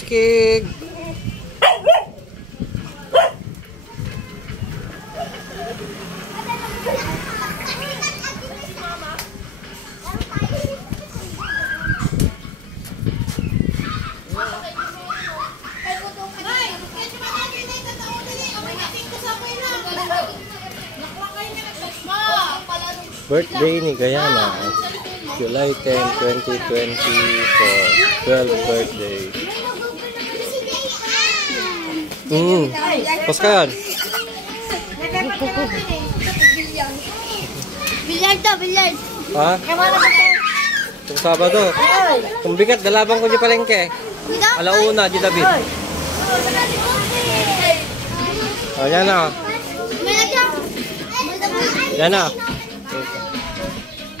Skig. Birthday ni Gayana, July 10, 2024, 12th birthday. Pas ka yan? Bilyard to, bilyard. Ha? Itong Sabado. Kung bigat, dalabang ko di palengke. Alauna, di David. O, yan na. Yan na.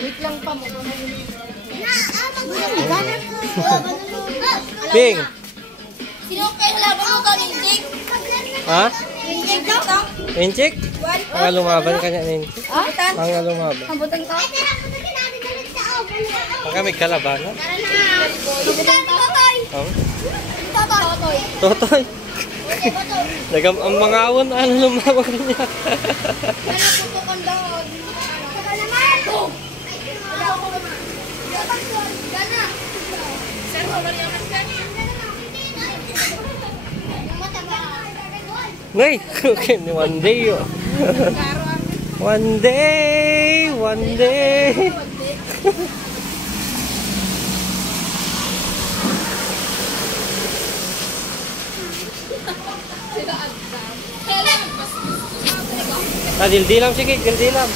Wait lang pa mo. Ping! Sino kayo laban mo ka, Ninjik? Ha? Ninjik to? Ninjik? Mga lumaban ka niya, Ninjik. Mga lumaban. Pambutang to? Baka may kalabanan. Pambutang to, Totoy! Totoy! Totoy! Nagam ang mga awon, ano lumaban niya? Putukan doon. Saka naman! Gana! Sir, wala yung masyan. Ngay! Okay, one day yun. One day! One day! Dildilam sige, dildilam.